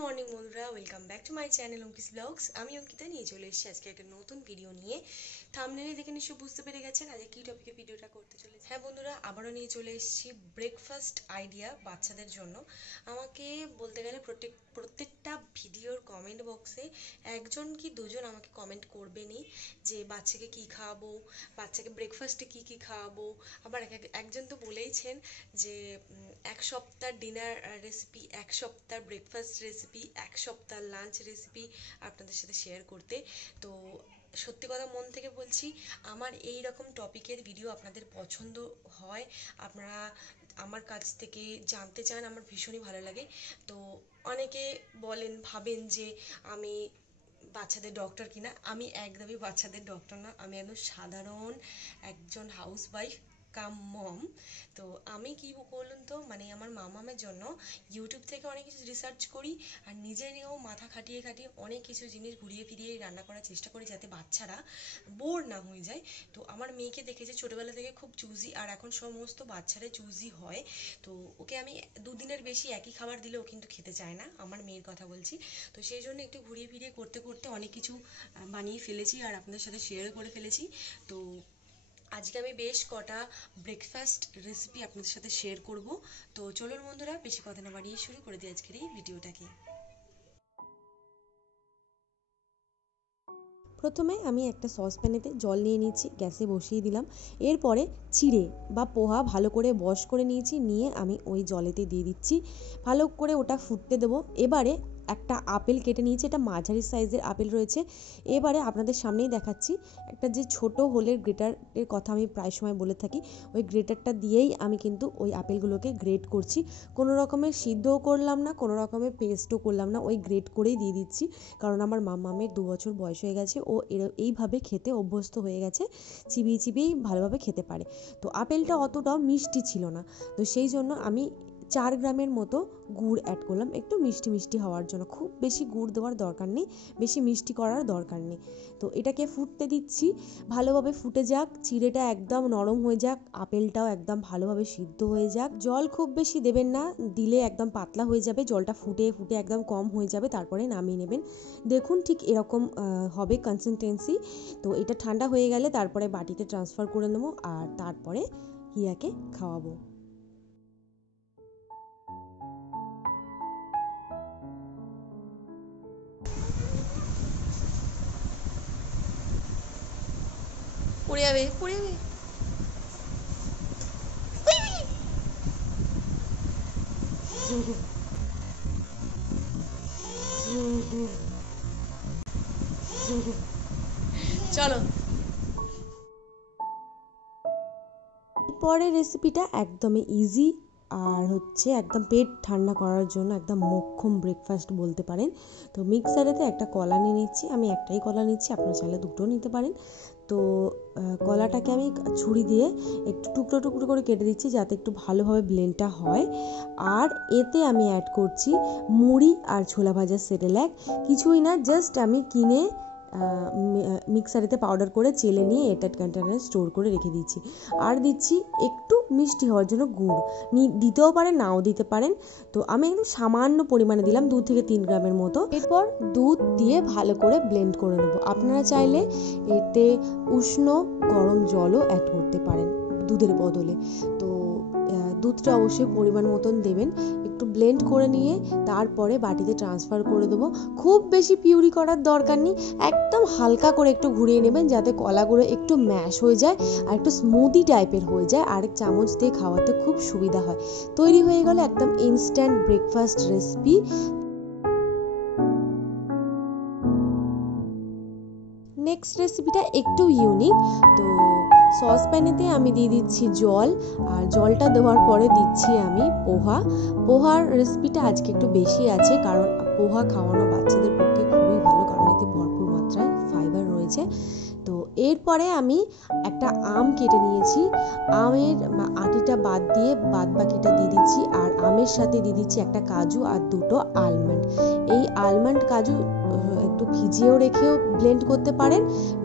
Morning বন্ধুরা, welcome back to my channel Ankis vlogs. আমি অঙ্কিতা নিয়ে চলে এসেছি আজকে একটা নতুন ভিডিও নিয়ে। থাম্বনেলে দেখে নিশ্চয়ই বুঝতে পেরে গেছেন আজকে কী টপিকে ভিডিওটা করতে চলেছি। হ্যাঁ বন্ধুরা, আবারও নিয়ে চলে এসেছি ব্রেকফাস্ট আইডিয়া বাচ্চাদের জন্য। আমাকে বলতে গেলে প্রত্যেকটা ভিডিওর কমেন্ট বক্সে একজন কি দুজন আমাকে কমেন্ট করবেনই যে বাচ্চাকে কী খাওয়াবো, বাচ্চাকে ব্রেকফাস্টে কী কী খাওয়াবো। আবার একজন তো বলেইছেন যে এক সপ্তাহ ডিনার রেসিপি, এক সপ্তাহ ব্রেকফাস্ট রেসিপি, এক সপ্তাহ লাঞ্চ রেসিপি আপনাদের সাথে শেয়ার করতে। তো সত্যি কথা মন থেকে বলছি, আমার এই রকম টপিকের ভিডিও আপনাদের পছন্দ হয়, আপনারা আমার কাছ থেকে জানতে চান, আমার ভীষণই ভালো লাগে। তো অনেকে ভাবেন যে আমি বাচ্চাদের ডক্টর কিনা। আমি একদমই বাচ্চাদের ডক্টর না, আমি একদম সাধারণ একজন হাউসওয়াইফ কাম মম। তো আমি কি বলুন তো, মানে আমার মামামের জন্য ইউটিউব থেকে অনেক কিছু রিসার্চ করি, আর নিজেরও মাথা খাটিয়ে খাটিয়ে অনেক কিছু জিনিস ঘুরিয়ে ফিরিয়ে রান্না করার চেষ্টা করি যাতে বাচ্চারা বোর না হয়ে যায়। তো আমার মেয়েকে দেখেছি ছোটোবেলা থেকে খুব চুজি, আর এখন সমস্ত বাচ্চারা চুজি হয়। তো ওকে আমি দুদিনের বেশি একই খাবার দিলে ও কিন্তু খেতে চায় না, আমার মেয়ের কথা বলছি। তো সেই জন্য একটু ঘুরিয়ে ফিরিয়ে করতে করতে অনেক কিছু বানিয়ে ফেলেছি আর আপনাদের সাথে শেয়ার করে ফেলেছি। তো আজকে আমি বেশ কটা ব্রেকফাস্ট রেসিপি আপনাদের সাথে শেয়ার করব। তো চলুন বন্ধুরা, বেশি কথা না বাড়িয়ে শুরু করে দিই আজকের এই ভিডিওটাকে। প্রথমে আমি একটা সসপ্যানেতে জল নিয়ে নিচ্ছি, গ্যাসে বসিয়ে দিলাম। এরপরে চিড়ে বা পোহা ভালো করে ওয়াশ করে নিয়েছি, নিয়ে আমি ওই জলেতে দিয়ে দিচ্ছি, ভালো করে ওটা ফুটতে দেবো। এবারে একটা আপেল কেটে নিয়েছি, এটা মাঝারি সাইজের আপেল রয়েছে। এবারে আপনাদের সামনেই দেখাচ্ছি, একটা যে ছোট হোলের গ্রেটারের কথা আমি প্রায় সময় বলে থাকি, ওই গ্রেটারটা দিয়েই আমি কিন্তু ওই আপেলগুলোকে গ্রেট করছি। কোনো রকমের সিদ্ধও করলাম না, কোনো রকমের পেস্টও করলাম না, ওই গ্রেট করেই দিয়ে দিচ্ছি। কারণ আমার মামামের 2 বছর বয়স হয়ে গেছে, ও এইভাবে খেতে অভ্যস্ত হয়ে গেছে, চিবিয়ে চিবিয়েই ভালোভাবে খেতে পারে। তো আপেলটা অতটাও মিষ্টি ছিল না, তো সেই জন্য আমি 4 গ্রামের মতো গুড় অ্যাড করলাম, একটু মিষ্টি মিষ্টি হওয়ার জন্য। খুব বেশি গুড় দেওয়ার দরকার নেই, বেশি মিষ্টি করার দরকার নেই। তো এটাকে ফুটতে দিচ্ছি, ভালোভাবে ফুটে যাক, চিড়েটা একদম নরম হয়ে যাক, আপেলটাও একদম ভালোভাবে সিদ্ধ হয়ে যাক। জল খুব বেশি দেবেন না, দিলে একদম পাতলা হয়ে যাবে, জলটা ফুটে ফুটে একদম কম হয়ে যাবে, তারপরে নামিয়ে নেবেন। দেখুন ঠিক এরকম হবে কনসিস্টেন্সি। তো এটা ঠান্ডা হয়ে গেলে তারপরে বাটিতে ট্রান্সফার করে নেবো, আর তারপরে হিয়াকে খাওয়াবো। পড়ে যাবে, পড়ে যাবে। চলো, পরের রেসিপিটা একদমই ইজি, আর হচ্ছে একদম পেট ঠান্ডা করার জন্য একদম মোক্ষম ব্রেকফাস্ট বলতে পারেন। তো মিক্সারেতে একটা কলা নিয়ে নিচ্ছি, আমি একটাই কলা নিচ্ছি, আপনারা চাইলে দুটো নিতে পারেন। তো কলাটাকে আমি ছুরি দিয়ে একটু টুকরো টুকরো করে কেটে দিচ্ছি যাতে একটু ভালোভাবে ব্লেন্ডটা হয়। আর এতে আমি অ্যাড করছি মুড়ি আর ছোলা ভাজা সেরেল্যাক, কিছুই না, জাস্ট আমি কিনে মিক্সারেতে পাউডার করে চেলে নিয়ে এটা কন্টেনারে স্টোর করে রেখে দিচ্ছি। আর দিচ্ছি একটু মিষ্টি হওয়ার জন্য গুড়, দিতেও পারেন নাও দিতে পারেন। তো আমি একটু সামান্য পরিমাণে দিলাম, 2 থেকে 3 গ্রামের মতো। এরপর দুধ দিয়ে ভালো করে ব্লেন্ড করে নেবো। আপনারা চাইলে এতে উষ্ণ গরম জলও অ্যাড করতে পারেন দুধের বদলে। তো দুধটা অবশ্যই পরিমাণ মতন দেবেন। একটু ব্লেন্ড করে নিয়ে তারপরে বাটিতে ট্রান্সফার করে দেবো। খুব বেশি পিউরি করার দরকার নেই, একদম হালকা করে একটু ঘুরিয়ে নেবেন যাতে কলাগুলো একটু ম্যাশ হয়ে যায় আর একটু স্মুদি টাইপের হয়ে যায়, আর চামচ দিয়ে খাওয়াতে খুব সুবিধা হয়। তৈরি হয়ে গেল একদম ইনস্ট্যান্ট ব্রেকফাস্ট রেসিপি। নেক্সট রেসিপিটা একটু ইউনিক। তো সসপ্যানেতে আমি দিয়ে দিচ্ছি জল, আর জলটা দেওয়ার পরে দিচ্ছি আমি পোহার রেসিপিটা আজকে একটু বেশি আছে, কারণ পোহা খাওয়ানো বাচ্চাদের পক্ষে খুবই ভালো, কারণ এতে ভরপুর মাত্রায় ফাইবার রয়েছে। তো এরপরে আমি একটা আম কেটে নিয়েছি, আমের আটিটা বাদ দিয়ে বাদ বাকিটা দিয়ে দিচ্ছি, আর আমের সাথে দিয়ে দিচ্ছি একটা কাজু আর দুটো আলমন্ড। এই আলমন্ড কাজু একটু ভিজিয়েও রেখেও ব্লেন্ড করতে পারেন,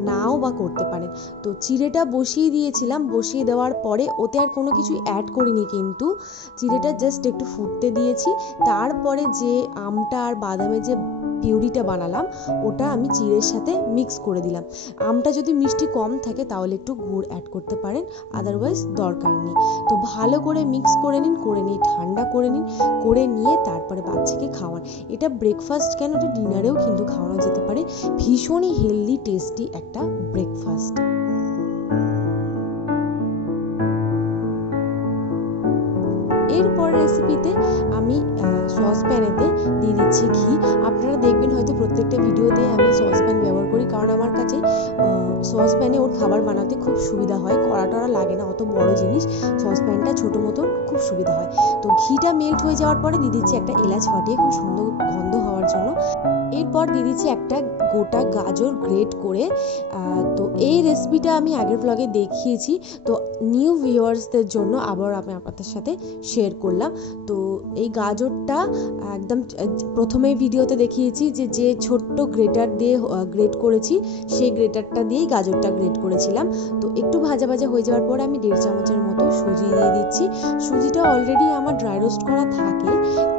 নাও বা করতে পারেন। তো চিড়েটা বসিয়ে দিয়েছিলাম, বসিয়ে দেওয়ার পরে ওতে আর কোনো কিছু অ্যাড করিনি, কিন্তু চিড়েটা জাস্ট একটু ফুটতে দিয়েছি। তারপরে যে আমটা আর বাদামের যে পিউরিটা বানালাম ওটা আমি চিড়ের সাথে মিক্স করে দিলাম। আমটা যদি মিষ্টি কম থাকে তাহলে একটু গুড় অ্যাড করতে পারেন, আদারওয়াইজ দরকার নেই। তো ভালো করে মিক্স করে নিন, করে নিয়ে ঠান্ডা করে নিন, করে নিয়ে তারপরে বাচ্চাকে খাওয়ান। এটা ব্রেকফাস্ট কেন, এটা ডিনারেও কিন্তু খাওয়ানো যেতে পারে। ভীষণই হেলদি টেস্টি একটা ব্রেকফাস্ট। এরপর রেসিপিতে আমি সসপ্যানেতে দিয়ে দিচ্ছি ঘি। আপনারা দেখবেন হয়তো প্রত্যেকটা ভিডিওতে আমি সসপ্যান ব্যবহার করি, কারণ আমার কাছে সসপ্যানে ওর খাবার বানাতে খুব সুবিধা হয়, কড়া টড়া লাগে না, অত বড় জিনিস সসপ্যানটা ছোটো মতো খুব সুবিধা হয়। তো ঘিটা মেল্ট হয়ে যাওয়ার পরে দিয়ে দিচ্ছি একটা এলাচ ফাটিয়ে, খুব সুন্দর গন্ধ হওয়ার জন্য। এরপর দিয়ে দিচ্ছি একটা গোটা গাজর গ্রেট করে। তো এই রেসিপিটা আমি আগের ব্লগে দেখিয়েছি, তো নিউ ভিউয়ার্সদের জন্য আবার আমি আপনাদের সাথে শেয়ার করলাম। তো এই গাজরটা একদম প্রথমেই ভিডিওতে দেখিয়েছি যে ছোট্ট গ্রেটার দিয়ে গ্রেট করেছি, সেই গ্রেটারটা দিয়েই গাজরটা গ্রেট করেছিলাম। তো একটু ভাজা ভাজা হয়ে যাওয়ার পরে আমি 1.5 চামচের মতো সুজি দিয়ে দিচ্ছি। সুজিটা অলরেডি আমার ড্রাই রোস্ট করা থাকে,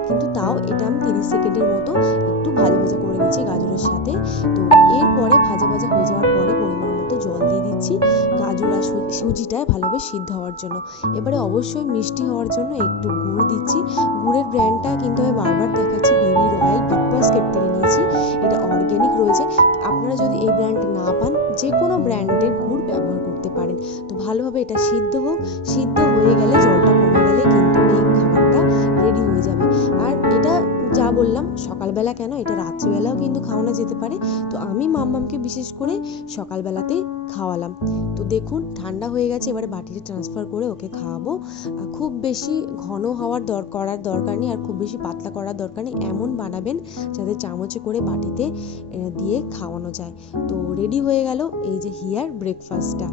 কিন্তু তাও এটা আমি 30 সেকেন্ডের মতো একটু ভাজা ভাজা করে নিচ্ছি গাজরের সাথে। তো এরপরে ভাজা ভাজা হয়ে যাওয়ার পরে পরিমাণ মতো জল দিয়ে দিচ্ছি গাজর আর সুজিটা ভালোভাবে সিদ্ধ হওয়ার জন্য। এবারে অবশ্যই মিষ্টি হওয়ার জন্য একটু গুড় দিচ্ছি। গুড়ের ব্র্যান্ডটা কিন্তু আমি বারবার দেখাচ্ছি, বেবি রয়্যাল বিগ বাস্কেট থেকে নিয়েছি, এটা অর্গ্যানিক রয়েছে। আপনারা যদি এই ব্র্যান্ড না পান যে কোনো ব্র্যান্ডের গুড় ব্যবহার করতে পারেন। তো ভালোভাবে এটা সিদ্ধ হোক, সিদ্ধ হয়ে গেলে জলটা কমে গেলে কিন্তু এই খাবারটা রেডি হয়ে যাবে। আর এটা যা বললাম সকালবেলা কেন, এটা রাত্রিবেলাও কিন্তু খাওয়ানো যেতে পারে। তো আমি মাম্মামকে বিশেষ করে সকালবেলাতেই খাওয়ালাম। তো দেখুন ঠান্ডা হয়ে গেছে, এবারে বাটিতে ট্রান্সফার করে ওকে খাওয়াবো। খুব বেশি ঘন করার দরকার নেই, আর খুব বেশি পাতলা করার দরকার নেই। এমন বানাবেন যাতে চামচে করে বাটিতে দিয়ে খাওয়ানো যায়। তো রেডি হয়ে গেল এই যে হিয়ার ব্রেকফাস্টটা।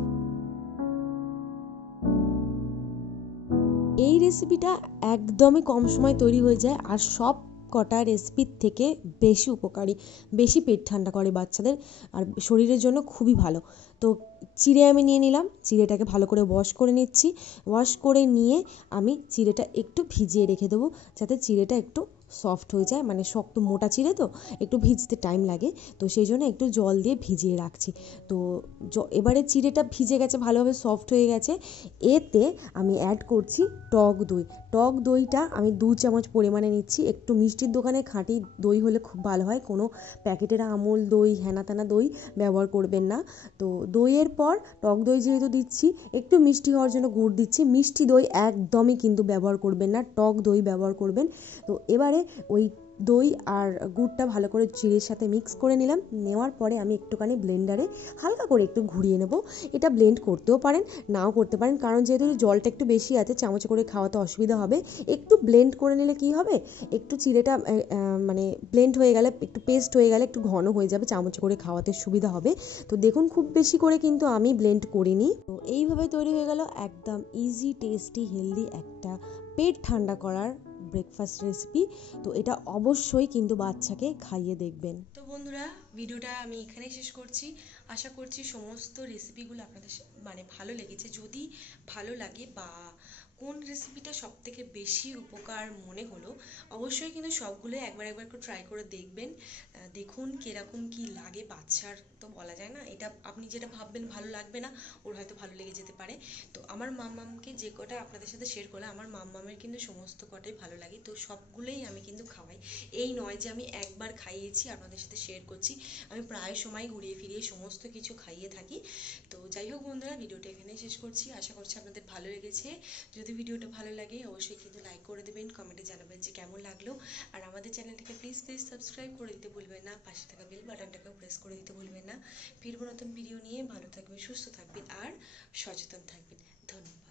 এই রেসিপিটা একদমই কম সময় তৈরি হয়ে যায়, আর সব কটা রেসিপির থেকে বেশি উপকারী, বেশি পেট ঠান্ডা করে বাচ্চাদের, আর শরীরের জন্য খুবই ভালো। তো চিড়ে আমি নিয়ে নিলাম, চিড়েটাকে ভালো করে ওয়াশ করে নিচ্ছি। ওয়াশ করে নিয়ে আমি চিড়েটা একটু ভিজিয়ে রেখে দেবো, যাতে চিড়েটা একটু সফট হয়ে যায়, মানে শক্ত মোটা চিড়ে তো একটু ভিজতে টাইম লাগে, তো সেই জন্য একটু জল দিয়ে ভিজিয়ে রাখছি। তো এবারে চিড়েটা ভিজে গেছে, ভালোভাবে সফট হয়ে গেছে। এতে আমি অ্যাড করছি টক দই। টক দইটা আমি 2 চামচ পরিমাণে নিচ্ছি। একটু মিষ্টির দোকানে খাঁটি দই হলে খুব ভালো হয়, কোনো প্যাকেটের আমুল দই হেনা তেনা দই ব্যবহার করবেন না। তো দইয়ের পর টক দই যেহেতু দিচ্ছি, একটু মিষ্টি হওয়ার জন্য গুড় দিচ্ছি। মিষ্টি দই একদমই কিন্তু ব্যবহার করবেন না, টক দই ব্যবহার করবেন। তো এবারে ওই দই আর গুড়টা ভালো করে চিড়ের সাথে মিক্স করে নিলাম। নেওয়ার পরে আমি একটুখানি ব্লেন্ডারে হালকা করে একটু ঘুরিয়ে নেব। এটা ব্লেন্ড করতেও পারেন, নাও করতে পারেন, কারণ যেহেতু জলটা একটু বেশি আছে চামচে করে খাওয়াতে অসুবিধা হবে। একটু ব্লেন্ড করে নিলে কি হবে, একটু চিড়েটা মানে ব্লেন্ড হয়ে গেলে, একটু পেস্ট হয়ে গেলে একটু ঘন হয়ে যাবে, চামচে করে খাওয়াতে সুবিধা হবে। তো দেখুন খুব বেশি করে কিন্তু আমি ব্লেন্ড করিনি। তো এইভাবে তৈরি হয়ে গেল একদম ইজি টেস্টি হেলদি একটা পেট ঠান্ডা করার ব্রেকফাস্ট রেসিপি। তো এটা অবশ্যই কিন্তু বাচ্চাকে খাইয়ে দেখবেন। তো বন্ধুরা, ভিডিওটা আমি এখানেই শেষ করছি। আশা করছি সমস্ত রেসিপিগুলো আপনাদের মানে ভালো লেগেছে। যদি ভালো লাগে বা কোন রেসিপিটা সবথেকে বেশি উপকার মনে হলো, অবশ্যই কিন্তু সবগুলো একবার করে ট্রাই করে দেখবেন। দেখুন কীরকম কী লাগে। বাচ্চার তো বলা যায় না, এটা আপনি যেটা ভাববেন ভালো লাগবে না, ওর হয়তো ভালো লেগে যেতে পারে। তো আমার মাম্মামকে যে কটা আপনাদের সাথে শেয়ার করলাম, আমার মাম্মামের কিন্তু সমস্ত কটাই ভালো লাগে। তো সবগুলোই আমি কিন্তু খাওয়াই, এই নয় যে আমি একবার খাইয়েছি আপনাদের সাথে শেয়ার করছি। আমি প্রায় সময় ঘুরিয়ে ফিরিয়ে সমস্ত কিছু খাইয়ে থাকি। তো যাই হোক বন্ধুরা, ভিডিওটা এখানেই শেষ করছি। আশা করছি আপনাদের ভালো লেগেছে। যদি ভিডিওটা ভালো লাগে অবশ্যই কিন্তু লাইক করে দেবেন, কমেন্টে জানাবেন যে কেমন লাগলো। আর আমাদের চ্যানেলটাকে প্লিজ সাবস্ক্রাইব করে দিতে ভুলবেন না, পাশে থাকা বেল বাটনটাকেও প্রেস করে দিতে ভুলবেন না। ফিরবো নতুন ভিডিও নিয়ে। ভালো থাকবেন, সুস্থ থাকবেন আর সচেতন থাকবেন। ধন্যবাদ।